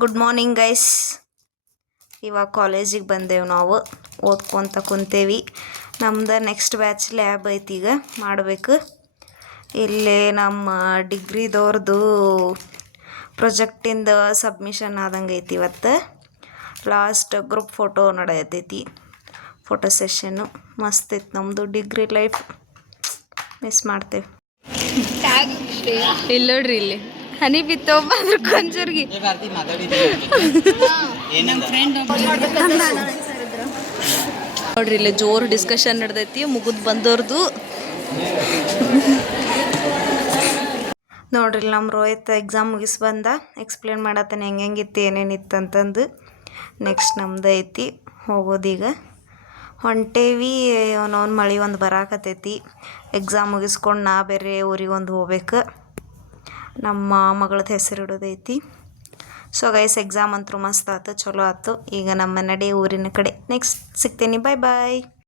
Good morning guys. ಇವಾಗ ಕಾಲೇಜಿಗೆ ಬಂದೇವು. ನಾವು ಓದ್ಕೊತ ಕುಂತೇವಿ. ನಮ್ದು ನೆಕ್ಸ್ಟ್ ಬ್ಯಾಚ್ ಲ್ಯಾಬ್ ಐತಿ, ಈಗ ಮಾಡಬೇಕು. ಇಲ್ಲಿ ನಮ್ಮ ಡಿಗ್ರಿದವ್ರದ್ದು ಪ್ರೊಜೆಕ್ಟಿಂದ ಸಬ್ಮಿಷನ್ ಆದಂಗೆ ಐತಿ. ಇವತ್ತು ಲಾಸ್ಟ್ ಗ್ರೂಪ್ ಫೋಟೋ ನಡೆಯತೈತಿ. ಫೋಟೋ ಸೆಷನ್ನು ಮಸ್ತ್ ಐತಿ. ನಮ್ಮದು ಡಿಗ್ರಿ ಲೈಫ್ ಮಿಸ್ ಮಾಡ್ತೇವೆ. ಇಲ್ಲಿ ನೋಡ್ರಿ, ಇಲ್ಲಿ ಹನಿ ಬಿತ್ತೊಬ್ಬ ಅದ್ರ ಕೊಂಚೂರ್ಗಿ ನೋಡ್ರಿ, ಇಲ್ಲಿ ಜೋರು ಡಿಸ್ಕಷನ್ ನಡೆದೈತಿ ಮುಗಿದು ಬಂದವ್ರದ್ದು. ನೋಡ್ರಿ, ನಮ್ಮ ರೋಹಿತ್ ಎಕ್ಸಾಮ್ ಮುಗಿಸಿ ಬಂದ. ಎಕ್ಸ್ಪ್ಲೇನ್ ಮಾಡತ್ತಾನೆ ಹೆಂಗಿತ್ತು ಏನೇನಿತ್ತು ಅಂತಂದು. ನೆಕ್ಸ್ಟ್ ನಮ್ದು ಐತಿ ಹೋಗೋದೀಗ. ಹೊಂಟೇವಿ. ಅವನವ್ನು ಮಳೆ ಒಂದು ಬರಾಕತ್ತೈತಿ. ಎಕ್ಸಾಮ್ ಮುಗಿಸ್ಕೊಂಡು ನಾ ಬೇರೆ ಊರಿಗೆ ಒಂದು ಹೋಗ್ಬೇಕು. ನಮ್ಮ ಮಗಳದ್ದು ಹೆಸರು ಇಡೋದೈತಿ. ಸೊ ಗೈಸ್, ಎಕ್ಸಾಮ್ ಅಂತೂ ಮಸ್ತ್ ಆಯ್ತು, ಚಲೋ ಆಯ್ತು. ಈಗ ನಮ್ಮ ನಡೆ ಊರಿನ ಕಡೆ. ನೆಕ್ಸ್ಟ್ ಸಿಗ್ತೀನಿ. ಬಾಯ್ ಬಾಯ್.